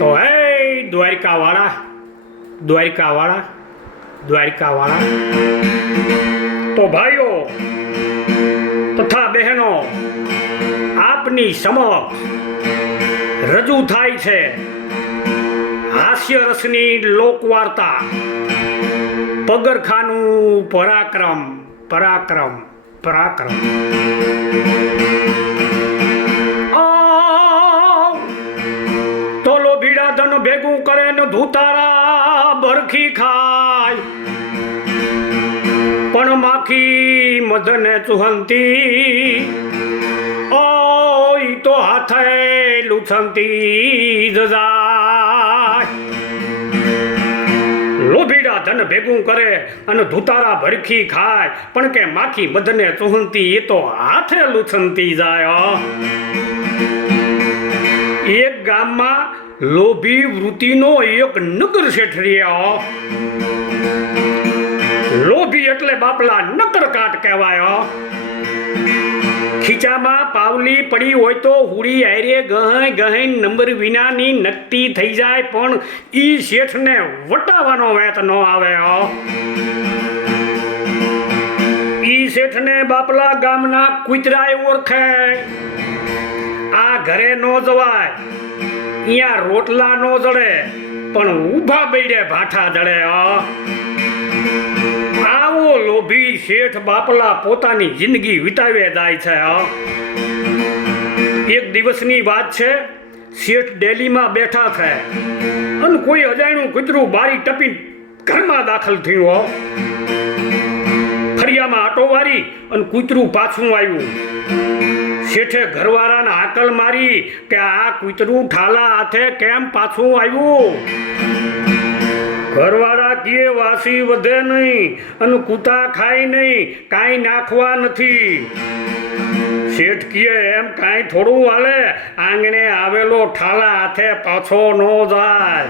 તો હે દ્વારિકાવાળા દ્વારિકાવાળા દ્વારિકાવાળા તો ભાઈઓ તથા બહેનો આપની સમક્ષ રજૂ થાય છે હાસ્યરસની લોકવાર્તા પગરખાનું પરાક્રમ પરાક્રમ પરાક્રમ. તો લોભીડા ધન ભેગું કરે ને ધૂતારા બરખી ખાય, પણ માખી મધને ચુહંતી ઓય તો હાથે લૂછંતી જાય. લોભીડા ધન ભેગું કરે અને ધૂતારા ભરખી ખાય, પણ કે માખી મધને ચુહંતી એ તો હાથે લૂછંતી જાય. એક ગામમાં લોભી વૃત્તિનો એક નગર શેઠ રહ્યો. લોભી એટલે બાપલા નકર કાટ કહેવાય. ખીચામાં પાવલી પડી હોય તો હુડી હારે ગહાઈ ગહાઈ નંબર વિનાની નકટી થઈ જાય, પણ ઈ શેઠને વટાવાનો વેત ન આવે. ઈ શેઠને બાપલા ગામના કુતરાએ ઓળખે. આ ઘરે નો જવાય, અહીંયા રોટલા નો જડે, પણ ઊભા બેડે ભાઠા જડે. આવો લોભી શેઠ બાપલા પોતાની જિંદગી વિતાવે જાય છે. એક દિવસની વાત છે, શેઠ ડેલીમાં બેઠા છે અને કોઈ અજાણ્યું કૂતરું બારી ટપી ઘરમાં દાખલ થયું. ફરિયામાં આટો વારી અને કૂતરું પાછું આવ્યું. શેઠે ઘરવાળાને હાકલ મારી કે આ કૂતરું ઠાલા હાથે કેમ પાછું આવ્યું? ઘરવાળા કીએ વાસી વધે નહીં અને કૂતા ખાય નહીં, કાંઈ નાખવા નથી. શેઠ કીએ એમ કાંઈ થોડું હાલે, આંગણે આવેલો ઠાલા હાથે પાછો ન જાય.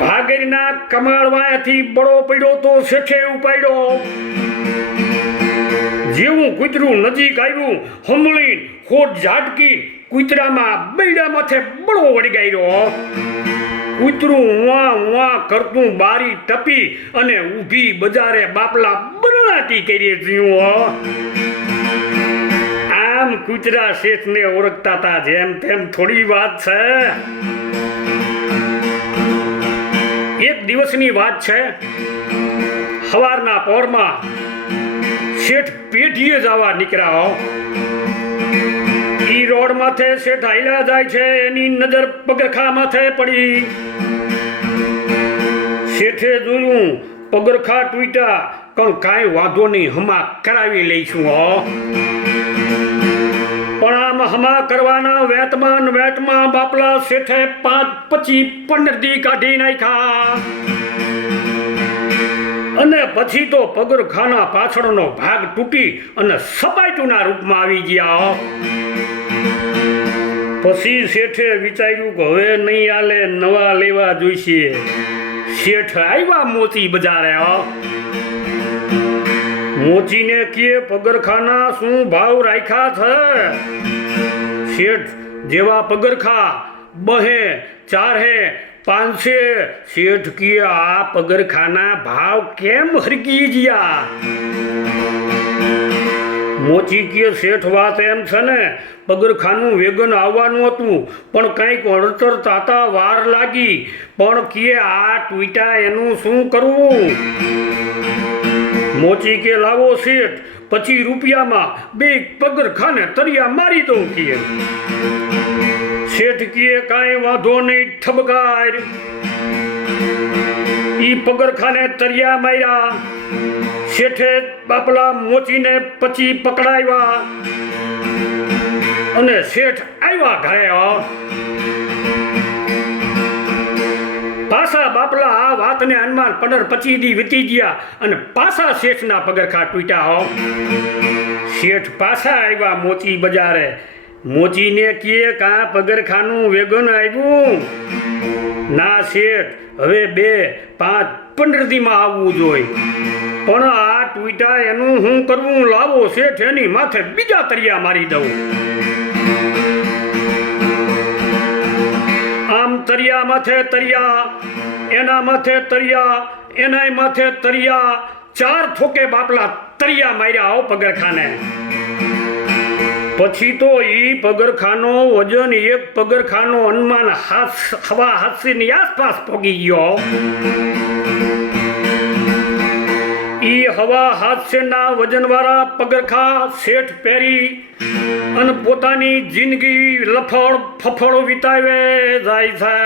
ભાગરીના કમાળવાથી બળો પડ્યો તો શેઠે ઉપાડ્યો. જેવું કૂતરું નજીક આવ્યું, હંભળી ખોટ ઝાટકી કૂતરામાં બૈડા માથે બળો વળગાડ્યો. કૂતરું ઉવા ઉવા કરતું બારી ટપી અને ઊભી બજારે બાપલા બરણાટી કરી જીવું. આમ કૂતરા શેઠને ઓળખતા હતા, જેમ તેમ થોડી વાત છે. એક દિવસની વાત છે, સવારના પોરમાં શેઠ પેઢીએ જવા નીકળ્યા. ઈ રોડ માથે શેઠ હાલ્યા જાય છે, એની નજર પગરખા માથે પડી. શેઠે જોયું પગરખા તૂટ્યા, પણ કાંઈ વાંધો નહીં, હમા કરાવી લઈશું. પણ આમ હમા કરવાના વેતમાં બાપલા શેઠે 5-25 દી કાઢી નાખ્યા. અને પછી તો પગરખાના પાછળનો ભાગ તૂટી અને સપાટુના રૂપમાં આવી ગયા. પછી શેઠે વિચાર્યું કે હવે નહીં હાલે, નવા લેવા જોઈશે. શેઠ આવ્યા મોચી બજારે. મોચીને કહે પગરખાના શું ભાવ રાખ્યા છે? શેઠ જેવા પગરખા 2-4-5. શેઠ કહે આ પગરખાના ભાવ કેમ હરકી ગયા? મોચી કહે શેઠ વાત એમ છે ને, પગરખાનું વેગન આવવાનું હતું, પણ કંઈક અડચર તાતા વાર લાગી. પણ કહે આ ટૂટા એનું શું કરવું? મોચી કે લાવો શેઠ, 25 રૂપિયામાં 2 પગરખાને તરિયા મારી દઉં. કહે શેઠ કહે કાંઈ વાંધો નહીં, ઠબકાર. ઈ પગરખાને તરિયા માર્યા. શેઠે બાપલા મોચીને પછી પકડાવ્યા અને શેઠ આવ્યા ઘરે. પાછા બાપલા આ વાતને અનુમાન 15-25 દી વીતી ગયા અને પાછા શેઠના પગરખા તૂટ્યા. શેઠ પાછા આવ્યા મોચી બજારે. મોચીને કહે કાં પગરખાનું વેગન આવ્યું? ના શેઠ, હવે 2-5-15 દીમાં આવવું જોઈએ. પણ આ ટૂટા એનું શું કરવું? લાવો શેઠ એની માથે બીજા તરિયા મારી દઉં. તરિયા માથે તરિયા, એના માથે તરિયા, એનાય માથે તરિયા, 4 ઠોકે બાપલા તરિયા માર્યા હો પગરખાને. પછી તો ઈ પગરખાનો વજન, એક પગરખાનો અનુમાન હવા હાથની આસપાસ પગી ગયો. ઈ હવા હાથના વજનવાળા પગરખા શેઠ પહેરી અને પોતાની જિંદગી લફડ ફફડ વિતાવે જાય છે.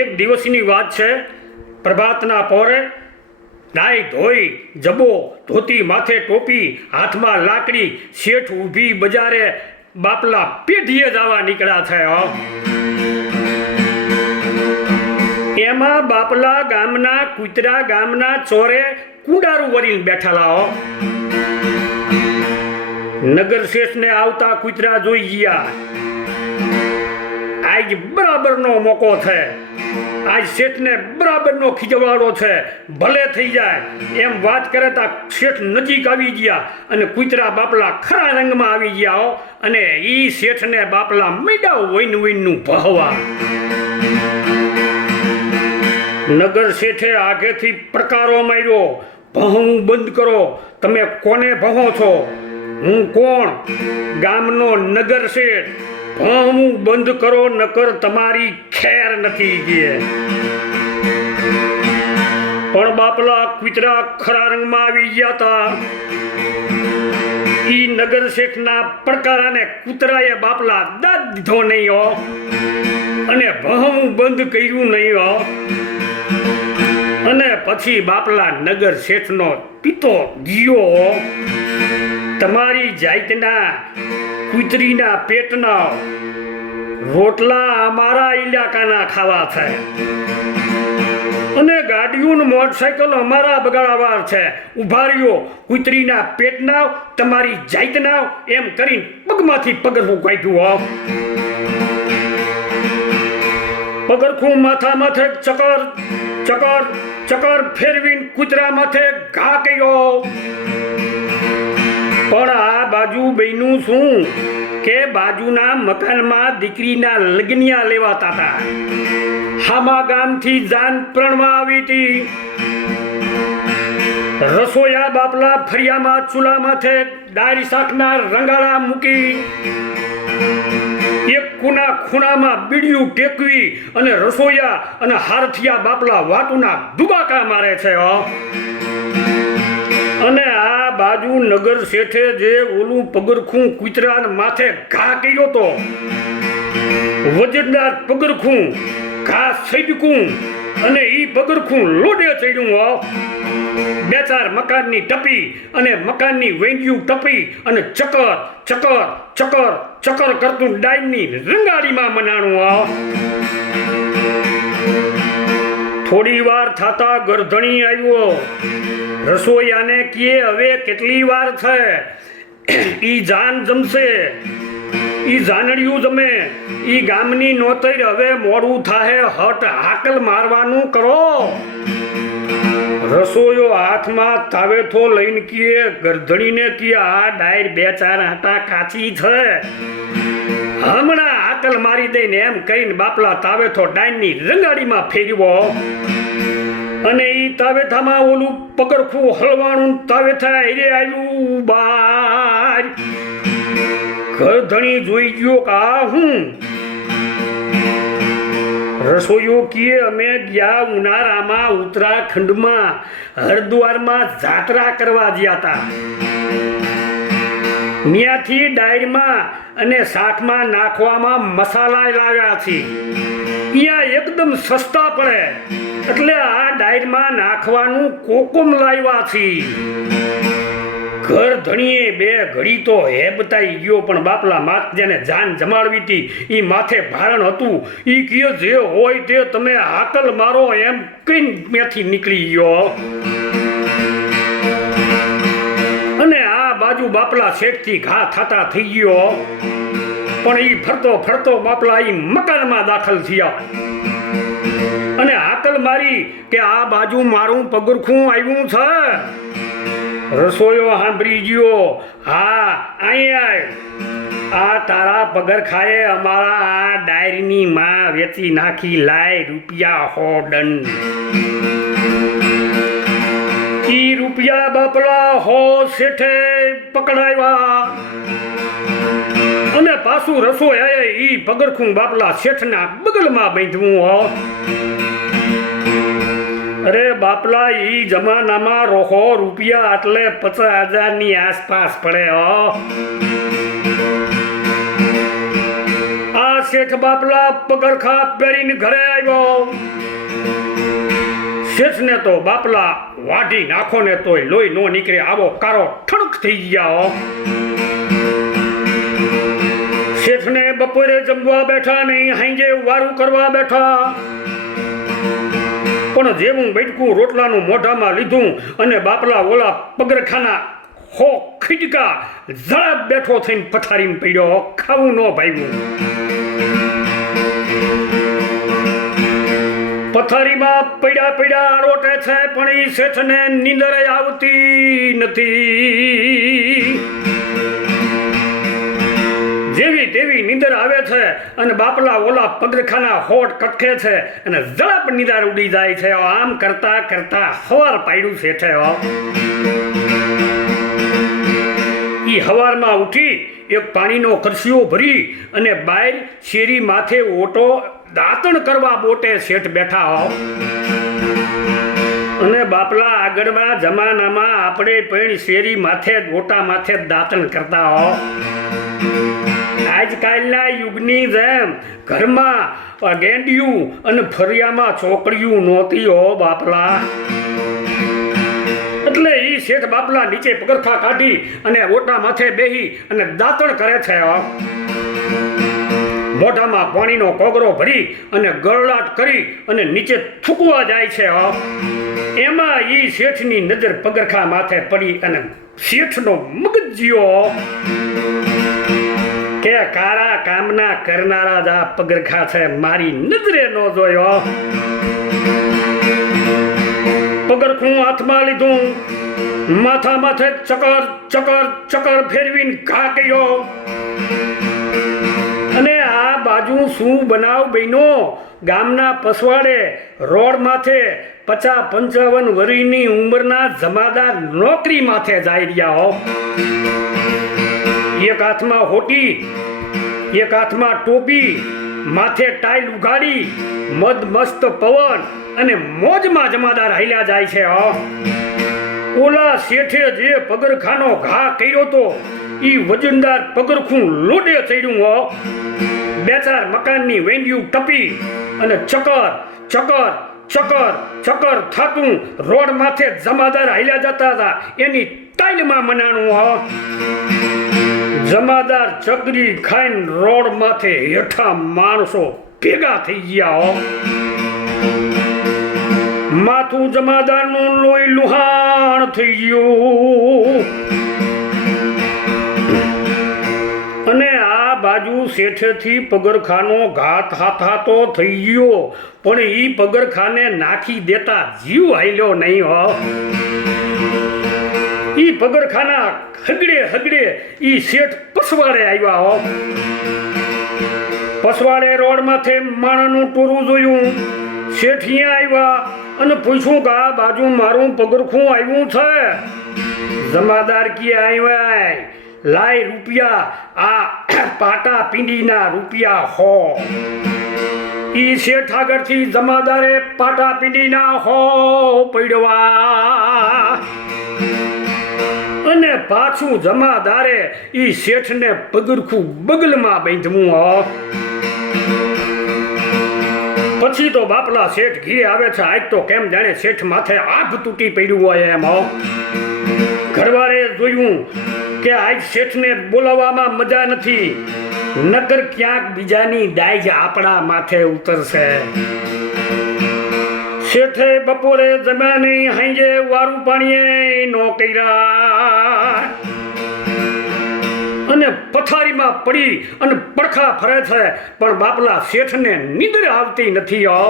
એક દિવસની વાત છે. પ્રભાતના પહોરે નાઈ ધોઈ, જબો, ધોતી, માથે ટોપી, હાથમાં લાકડી, શેઠ ઊભી બજારે બાપલા પેઢીએ જવા નીકળ્યા છે. એમાં બાપલા ગામના કુતરા ગામના ચોરે કુંડારું વરીને બેઠેલા. નગર શેઠને આવતા કુતરા જોઈ ગયા. આજ બરાબરનો મોકો છે, આજ શેઠને બરાબરનો ખીજવાડો છે, ભલે થઈ જાય એમ વાત કરે તા શેઠ નજીક આવી ગયા અને કુતરા બાપલા ખરા રંગમાં આવી ગયા. અને ઈ શેઠને બાપલા મીડા વઈનું ભહવા. નગર શેઠે આગેથી પ્રકારો માર્યો, ભહું બંધ કરો, તમે કોને ભહો છો? હું કોણ? ગામનો નગર શેઠ. ભહું બંધ કરો, નકર તમારી ખેર નથી ગયે. પણ બાપલા કુતરા ખરા રંગમાં આવી ગયા હતા. ઈ નગર શેઠના પડકારાને કૂતરાએ બાપલા દાદ દીધો નહીં હો, અને ભહું બંધ કર્યું નહીં હો. અને પછી બાપલા નગર શેઠનો પિતો ગયો. તમારી જાતના કૂતરીના પેટના રોટલા અમારા ઇલાકાના ખાવા છે અને ગાડીઓ ને મોટરસાયકલ અમારા બગાડવા છે. ઉભા રહ્યો, કૂતરીના પેટના તમારી જાતના એમ કરીને પગમાંથી પગરખું કાઢ્યું. પગરખું માથા માથે ચકર ચકર ચકર ફેરવીને કૂતરા માથે ઘા કર્યો. પણ આ બાજુ બન્યું શું કે બાજુના મકાનમાં દીકરીના લગ્નિયા લેવાતા હતા. હામા ગામથી જાન પ્રણવા આવી હતી. રસોયા બાપલા ફરિયામાં ચૂલા માથે ડાળી શાકના રંગાળા મૂકી એક ખૂણામાં બીડિયું ટેકવી અને રસોયા અને હારથિયા બાપલા વાટુના દુબાકા મારે છે. અને આ બાજુ નગર શેઠે જે ઓલું પગરખું કૂતરા માથે ઘા કર્યો તો, વજનદાર પગરખું ઘા સૈડકું અને ઈ પગરખું લોડે ચડ્યું. 2-4 મકાનની ટપી અને મકાનની વેંગ્યું ટપી અને ચકર ચકર ચકર ચકર કરતું ડાઈનની રંગાડીમાં મનાણું. થોડી વાર થતા ગરધણી આવ્યો. રસોઈયાને કીએ હવે કેટલી વાર છે? ઈ જાન જમશે, ઈ જાનડિયું જમે, ઈ ગામની નોતર હવે મોડું થાહે, હટ હાકલ મારવાનું કરો. રસોયો હાથમાં તાવેથો લઈને કીએ ગરધણીને કીએ આ ડાયર 2-4 આટા કાચી છે, હમણાં હાકલ મારી દઈને એમ કરીને બાપલા તાવેથો ડાયરની રંગાડીમાં ફેરવો. અને ઈ તાવેથામાં ઓલું પગરખું હલવાણું તાવેથા હેરે આવ્યું બાર. ગરધણી જોઈ ગયો કે આ હું? રસોઈયો કીએ અમે ગયા ઉનાળામાં ઉત્તરાખંડમાં હરિદ્વારમાં જાત્રા કરવા ગયા હતા. ત્યાંથી ડાયરમાં અને શાકમાં નાખવામાં મસાલા લાવ્યા છે. અહીંયા એકદમ સસ્તા પડે એટલે આ ડાયરમાં નાખવાનું કોકમ લાવ્યા છે. ઘર ધણીએ 2 ઘડી તો હેબતાઈ ગયો, પણ બાપલા માત જેને જાન જમાડવી હતી ઈ માથે ભારણ હતું. ઈ કહે જે હોય તે તમે હાકલ મારો એમ કઈ મેથી નીકળી ગયો. અને આ બાજુ બાપલા શેઠથી ઘા થતા થઈ ગયો. પણ ઈ ફરતો ફરતો બાપલા ઈ મકાનમાં દાખલ થયા અને હાકલ મારી કે આ બાજુ મારું પગરખું આવ્યું છે. રસોયો સાંભળી ગયો. હા, અહીંયા આ તારા પગરખાએ અમારા આ ડાયરીની માં વેચી નાખી. લાય રૂપિયા 100 ડન. ઈ રૂપિયા બાપલા 100 શેઠે પકડાવ્યા અને પાછું રસોયાએ ઈ પગરખું બાપલા શેઠના બગલમાં બાંધવું હો. અરે બાપલા ઈ જમાનામાં રોહો રૂપિયા એટલે 50,000 ની આસપાસ પડે હો. આ શેઠ બાપલા પગરખા પહેરીને ઘરે આવ્યો. શેઠને તો બાપલા વાઢી નાખો ને તોય લોહી નો નીકળે આવો કારો ઠણક થઈ ગયા હો. શેઠને બપોરે જમવા બેઠા નહીં, હાંજે વારું કરવા બેઠા. પણ જેવું બેઠકું રોટલાનું મોઢામાં લીધું અને બાપલા ઓલા પગરખાના હો ખીડકા ઝડપ બેઠો થઈને પથારીમાં પડ્યો. ખાવું ન ભાવ્યું. પથારીમાં પડ્યા પડ્યા રોટે છે પણ ઈ શેઠને નીંદર આવતી નથી. જેવી તેવી નીંદર આવે છે અને બાપલા ઓલા પગરખાના હોઠ કટકે છે અને ઝડપ નીંદર ઉડી જાય છે. આમ કરતા કરતા હવાર પાડ્યું શેઠે. ઈ હવારમાં ઉઠી એક પાણીનો કરશીઓ ભરી અને બાય શેરી માથે ઓટો દાંતણ કરવા બોટે શેઠ બેઠા હો. અને બાપલા આગળના જમાનામાં આપણે પણ શેરી માથે ઓટા માથે દાંતણ કરતા હો. આજકાલના યુગની જેમ ઘરમાં ગેંડિયું અને ફરિયામાં છોકરીયું નહોતી હો બાપલા. એટલે ઈ શેઠ બાપલા નીચે પગરખા કાઢી અને ઓટા માથે બેહી અને દાંતણ કરે છે. મોઢામાં પાણીનો કોગરો ભરી અને ગળલાટ કરી અને નીચે થૂકવા જાય છે. એમાં ઈ શેઠની નજર પગરખા માથે પડી અને શેઠનો મગજ જીયો કે કારા કામના કરનારા જ આ પગરખા છે, મારી નજરે ન જોયો. પગરખું હાથમાં લીધું, માથા માથે ચકર ચકર ચકર ફેરવીને ઘા કર્યો. અને આ બાજુ શું બનાવ બન્યો? ગામના પસવાડે રોડ માથે 50-55 વર્ષની ઉંમરના જમાદાર નોકરી માથે જાય રહ્યા હો. એક હાથમાં હોટી, એક હાથમાં ટોપી, માથે ટાઈલ ઉગાડી, મદ મસ્ત પવન અને મોજમાં જમાદાર હાલ્યા જાય છે. ઓલા શેઠે જે પગરખાનો ઘા કર્યો તો ઈ વજનદાર પગરખું લોડે ચડ્યું હો. 2-4 મકાનની વેંડિયું ટપી અને ચકર ચકર ચકર ચકર થાતું રોડ માથે જમાદાર હાલ્યા જતા હતા એની ટાઈલમાં મનાણું હો. જમાદાર ચકરી ખાઈને રોડ માથે હેઠા માણસો ભેગા થઈ ગયા હો. માથું જમાદારનું લોહી લુહાણ થઈ ગયું અને આ બાજુ શેઠેથી પગરખાનો ઘાત હાથાતો થઈ ગયો પણ ઈ પગરખાને નાખી દેતા જીવ હાલ્યો નહીં હો. ઈ પગરખાના હગડે હગડે ઈ શેઠ પસવાડે આવ્યા હો. પસવાડે રોડ માથે માણસનું ટોરું જોયું. શેઠ અહીંયા આવ્યા અને પૂછ્યું કે આ બાજુ મારું પગરખું આવ્યું છે. જમાદાર કી આવ્યા, લાય રૂપિયા, આ પાટા પીંડીના રૂપિયા 100. ઈ શેઠ આગળથી જમાદારે પાટા પીંડીના 100 પડવા અને પાછું જમાદારે ઈ શેઠને પગરખું બગલમાં બાંધવું હો. પછી તો બાપલા શેઠ ઘીરે આવે છે. આજ તો કેમ જાણે શેઠ માથે આગ તૂટી પડ્યું હોય એમ હો. ઘરવાળે જોયું કે આજ શેઠને બોલાવવામાં મજા નથી, નકર ક્યાંક બીજાની દાજ આપણા માથે ઉતરશે. શેઠે બપોરે જમ્યા નહીં, હાંજે વારું પાણીએ નો કર્યા અને પથારીમાં પડી અને પડખા ફરે છે પણ બાપલા શેઠને નીંદર આવતી નથી હો.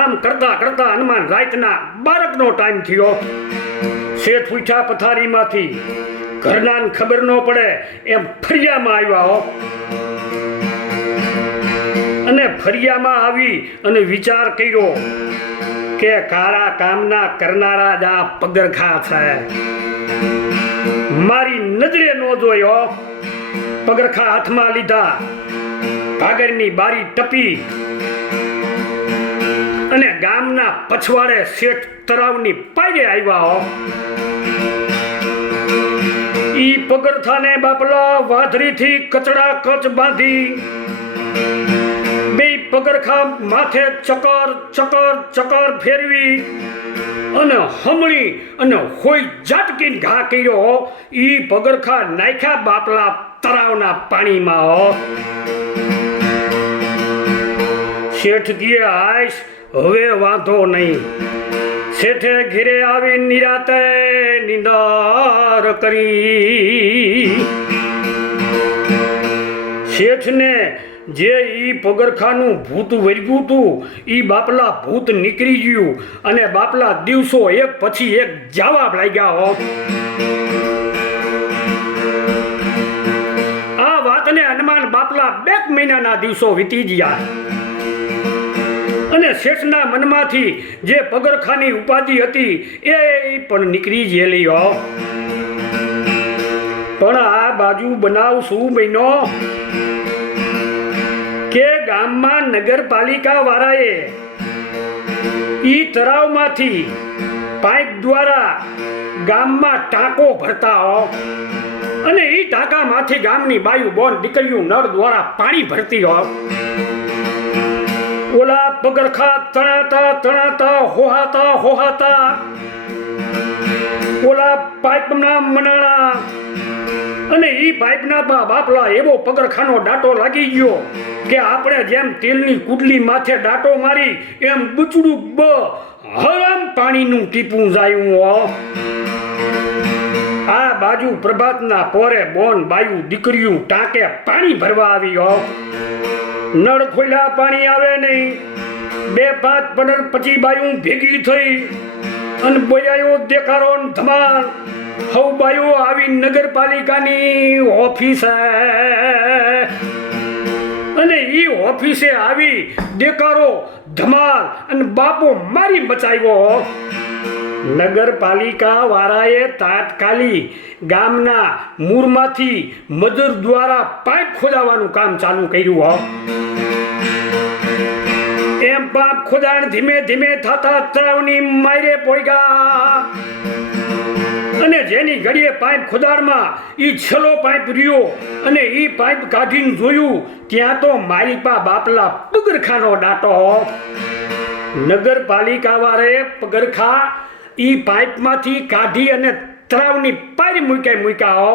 આમ કરતા કરતા હનુમાન રાતના 12નો ટાઈમ થયો. શેઠ ઉઠ્યા પથારીમાંથી. ઘરના ખબર ન પડે એમ ફરિયામાં આવ્યા હો. અને ફરિયામાં આવી અને વિચાર કર્યો કે કારા કામના કરનારા જ આ પગરખા છે. મારી નજરે ન જોયો. પગરખા હાથમાં લીધા, ભાગરની બારી ટપી અને ગામના પછવાડે શેઠ તળાવની પાયરે આવ્યા હો. ઈ પગરખાને બાપલા વાધરીથી કચડા કચ બાંધી બે પગરખા માથે ચકર ચકર ચકર ફેરવી અને હમણી અને હોય ઝાટકીને ઘા કર્યો. ઈ પગરખા નાખ્યા બાપલા તળાવના પાણીમાં હો. શેઠ કહે આઈશ હવે વાંધો નહીં. શેઠે ઘેરે આવી નિરાતે નિંદર કરી. શેઠને જે ઈ પગરખાનું ભૂત વર્ગ્યું હતું ઈ બાપલા ભૂત નીકળી ગયું અને બાપલા દિવસો એક પછી એક જવા લાગ્યા હો. આ વાતને હનુમાન બાપલા 2 મહિનાના દિવસો વીતી ગયા અને શેઠના મનમાંથી જે પગરખાની ઉપાધિ હતી એ પણ નીકળી ગયેલી હો. પણ આ બાજુ બનાવ શું બન્યો કે ગામમાં નગરપાલિકા વાળાએ ઈ તળાવમાંથી પાઇપ દ્વારા ગામમાં ટાંકો ભરતા હો અને ઈ ટાંકામાંથી ગામની બાયુ બોન દીકરીઓ નળ દ્વારા પાણી ભરતી હો. ઓલા પગરખા તણાતા તણાતા હોહાતા હોહાતા ઓલા પાઇપના મનાણા અને ઈ પાઇપના બાપલા એવો પગરખાનો ડાટો લાગી ગયો કે આપણે જેમ તેલની કુડલી માથે ડાટો મારી એમ બુચડું હરામ પાણીનું ટીપું જાયું હો. આ બાજુ પ્રભાતના પોરે બોન બાયુ દીકરીઓ ટાંકે પાણી ભરવા આવી હો. નળ ખોલ્યા પાણી આવે નહીં. 2-5 પછી બાયું ભેગી થઈ અને બોયાયો દેખાડો ધમાલ. હવ બાયો આવી નગરપાલિકાની ઓફિસે અને ઈ ઓફિસે આવી દેખાડો ધમાલ અને બાપો મારી બચાવ્યો. નગરપાલિકા વાળાએ તાત્કાલિક ગામના મૂળમાંથી મજૂર દ્વારા પાઇપ ખોદાવાનું કામ ચાલુ કર્યું હો. એમ પાઇપ ખોદાણ ધીમે ધીમે થતા તળાવની માયરે પોગ્યા અને જેની ઘડીએ પાઇપ ખોદાણમાં ઈ છેલ્લો પાઇપ રહ્યો અને ઈ પાઇપ કાઢીને જોયું ત્યાં તો મારી પા બાપલા પગરખાનો ડાટો. નગરપાલિકા વાળાએ પગરખા ઈ પાઇપમાંથી કાઢી અને તળાવની પાર મૂક્યા હો.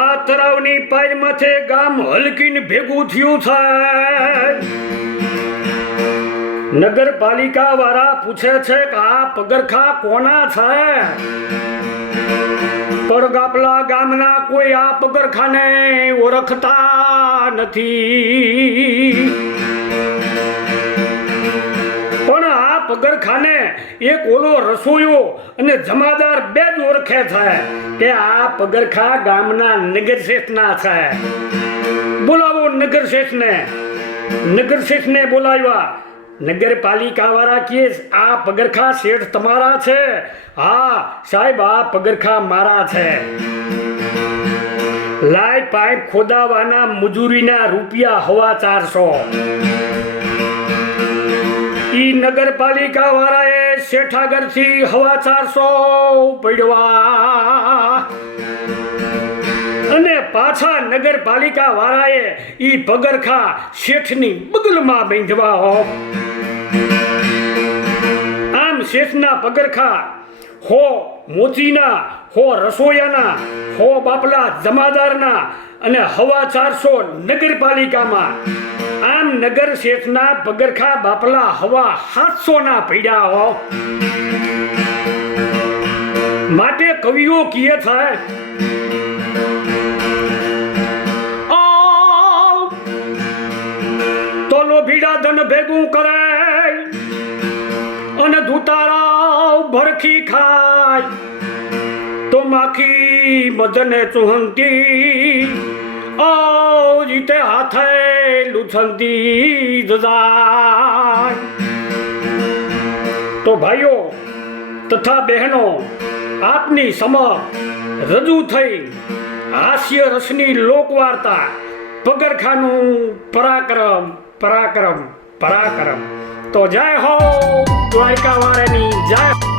આ તળાવની પાર માથે ગામ હલકીને ભેગું થયું છે. નગરપાલિકા વાળા પૂછે છે કે આ પગરખા કોના છે? પડગાપલા ગામના કોઈ આ પગરખાને ઓળખતા નથી. પણ આ પગરખાને એક ઓલો રસોયો અને જમાદાર 2 જ ઓળખે છે કે આ પગરખા ગામના નગરશેઠના છે. બોલાવો નગરશેઠને. નગરશેઠને બોલાવ્યા. નગરપાલિકા વાળા કહે આ પગરખા શેઠ તમારા છે? હા સાહેબ આ પગરખા મારા છે. લાય પાઇપ ખોદાવાના મજૂરીના રૂપિયા 450. ઈ નગરપાલિકા વાળાએ શેઠ આગળથી 450 પડવા અને પાછા નગરપાલિકા વાળાએ ઈ પગરખા શેઠની બગલમાં બાંધવા હો. આમ શેઠના પગરખા હો મોચીના, હો રસોયાના, હો બાપલા જમાદારના અને 450 નગરપાલિકામાં. આમ નગર શેઠના પગરખા બાપલા 750 પડ્યા હો. માટે કવિઓ કહે છે તો લોભીડા ધન ધન ભેગું કરે અને ધુતારાવ ભરખી ખાય તો માખી મદને ચુહંતી ઓ જીતે હાથે લૂછંતી જાય। તો ભાઈઓ તથા બહેનો આપની સમક્ષ રજૂ થઈ હાસ્ય રસની લોકવાર્તા પગરખાનું પરાક્રમ પરાક્રમ પરાક્રમ। તો જય હો દ્વારકા વાળાની જય।